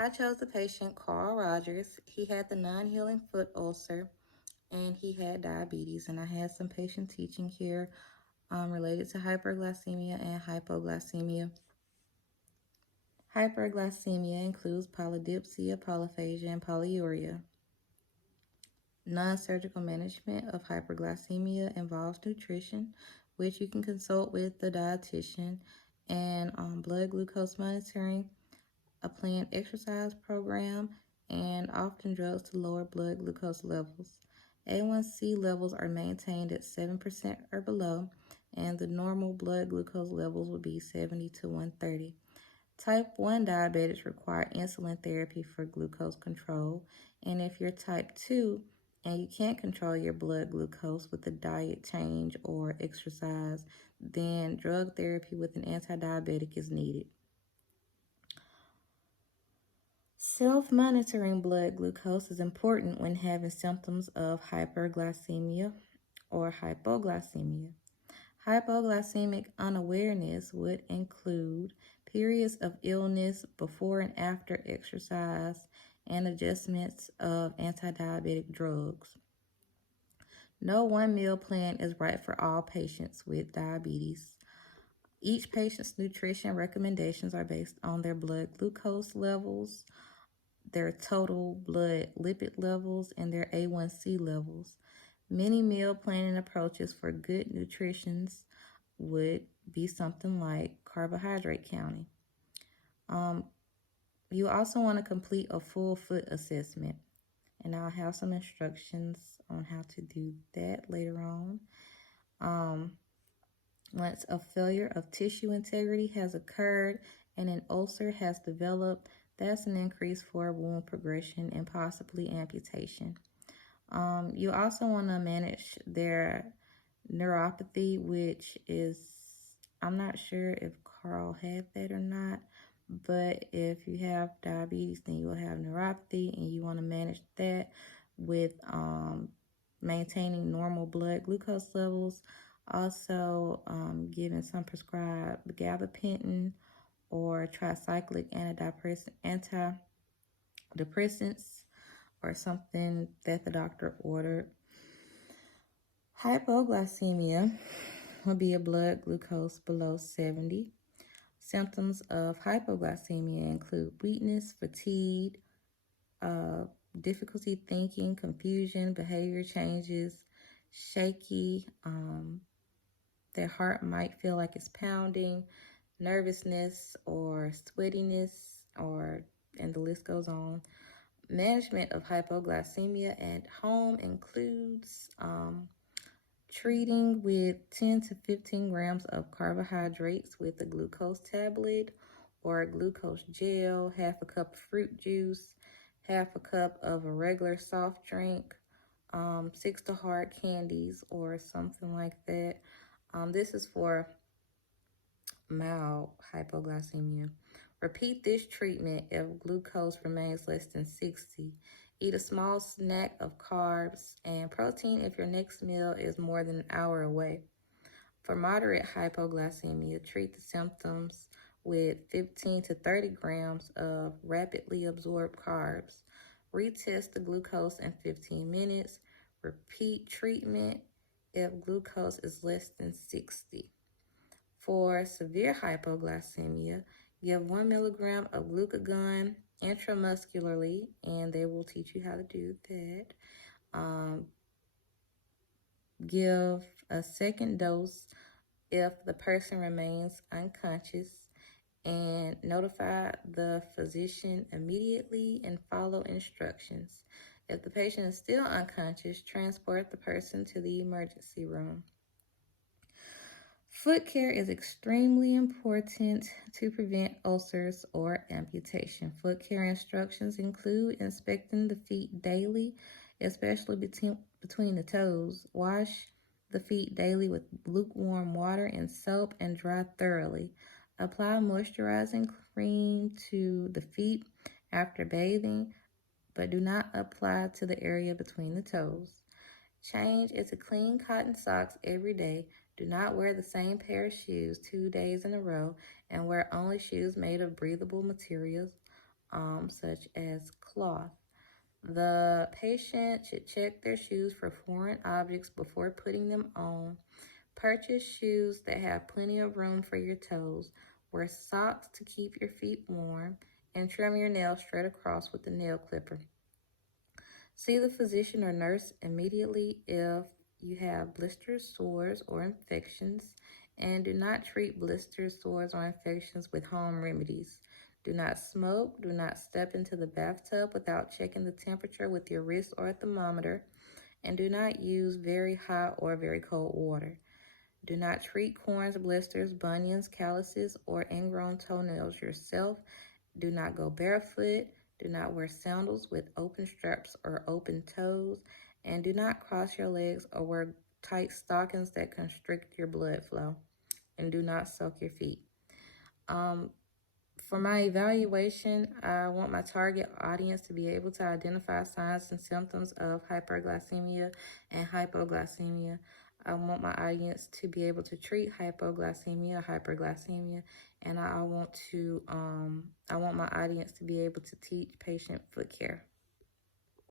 I chose the patient Carl Rogers. He had the non-healing foot ulcer and he had diabetes. And I had some patient teaching here related to hyperglycemia and hypoglycemia. Hyperglycemia includes polydipsia, polyphagia, and polyuria. Non-surgical management of hyperglycemia involves nutrition, which you can consult with the dietitian, and blood glucose monitoring, a planned exercise program, and often drugs to lower blood glucose levels. A1C levels are maintained at 7% or below, and the normal blood glucose levels will be 70 to 130. Type 1 diabetics require insulin therapy for glucose control, and if you're type 2 and you can't control your blood glucose with a diet change or exercise, then drug therapy with an anti-diabetic is needed. Self-monitoring blood glucose is important when having symptoms of hyperglycemia or hypoglycemia. Hypoglycemic unawareness would include periods of illness before and after exercise and adjustments of anti-diabetic drugs. No one meal plan is right for all patients with diabetes. Each patient's nutrition recommendations are based on their blood glucose levels, their total blood lipid levels, and their A1C levels. Many meal planning approaches for good nutrition would be something like carbohydrate counting. You also want to complete a full foot assessment, and I'll have some instructions on how to do that later on. Once a failure of tissue integrity has occurred and an ulcer has developed, that's an increase for wound progression and possibly amputation. You also want to manage their neuropathy, which is, I'm not sure if Carl had that or not, but if you have diabetes, then you'll have neuropathy, and you want to manage that with maintaining normal blood glucose levels. Also, giving some prescribed gabapentin or tricyclic antidepressants or something that the doctor ordered. Hypoglycemia will be a blood glucose below 70. Symptoms of hypoglycemia include weakness, fatigue, difficulty thinking, confusion, behavior changes, shaky. Their heart might feel like it's pounding, nervousness or sweatiness, and the list goes on. Management of hypoglycemia at home includes treating with 10 to 15 grams of carbohydrates with a glucose tablet or a glucose gel, half a cup of fruit juice, half a cup of a regular soft drink, 6 to hard candies or something like that. This is for mild hypoglycemia. Repeat this treatment if glucose remains less than 60. Eat a small snack of carbs and protein if your next meal is more than an hour away. For moderate hypoglycemia, treat the symptoms with 15 to 30 grams of rapidly absorbed carbs. Retest the glucose in 15 minutes. Repeat treatment if glucose is less than 60. For severe hypoglycemia, give 1 milligram of glucagon intramuscularly, and they will teach you how to do that. Give a second dose if the person remains unconscious, and notify the physician immediately and follow instructions. If the patient is still unconscious, transport the person to the emergency room. Foot care is extremely important to prevent ulcers or amputation. Foot care instructions include inspecting the feet daily, especially between the toes. Wash the feet daily with lukewarm water and soap and dry thoroughly. Apply moisturizing cream to the feet after bathing, but do not apply to the area between the toes. Change into clean cotton socks every day. Do not wear the same pair of shoes 2 days in a row, and wear only shoes made of breathable materials. such as cloth. The patient should check their shoes for foreign objects before putting them on. Purchase shoes that have plenty of room for your toes. Wear socks to keep your feet warm. And trim your nails straight across with a nail clipper. See the physician or nurse immediately if you have blisters, sores, or infections. And do not treat blisters, sores, or infections with home remedies. Do not smoke. Do not step into the bathtub without checking the temperature with your wrist or thermometer. And do not use very hot or very cold water. Do not treat corns, blisters, bunions, calluses, or ingrown toenails yourself. Do not go barefoot. Do not wear sandals with open straps or open toes. And do not cross your legs or wear tight stockings that constrict your blood flow. And do not soak your feet. For my evaluation, I want my target audience to be able to identify signs and symptoms of hyperglycemia and hypoglycemia. I want my audience to be able to treat hypoglycemia, hyperglycemia, and I want my audience to be able to teach patient foot care.